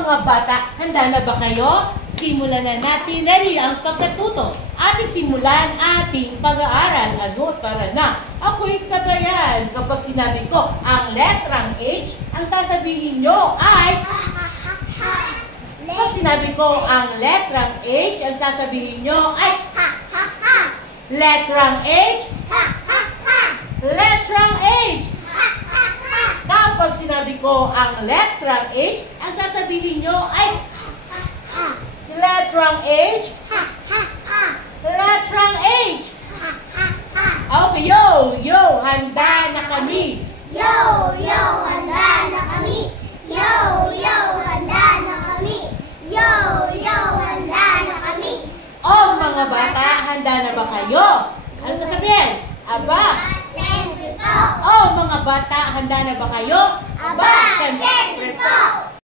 mga bata, handa na ba kayo? Simulan na natin. Ready ang pagkatuto. Ating simulan ating pag-aaral. Ano? Tara na. Ako'y sabayan. Kapag sinabi ko ang letrang H, ang sasabihin nyo ay... Kapag sinabi ko ang letrang H, ang sasabihin nyo ay... Letrang H. Letrang H. Kapag sinabi ko ang letrang H, ang sasabihin nyo ay... Letrang H. Letrang H. Okay, yo, handa na kami. Yo, handa na kami. Yo, handa na kami. Yo, handa na kami. Oh, mga bata, handa na ba kayo? Ano sasabihin? Aba. Siyempre po. Oh, mga bata, handa na ba kayo? Aba, siyempre po.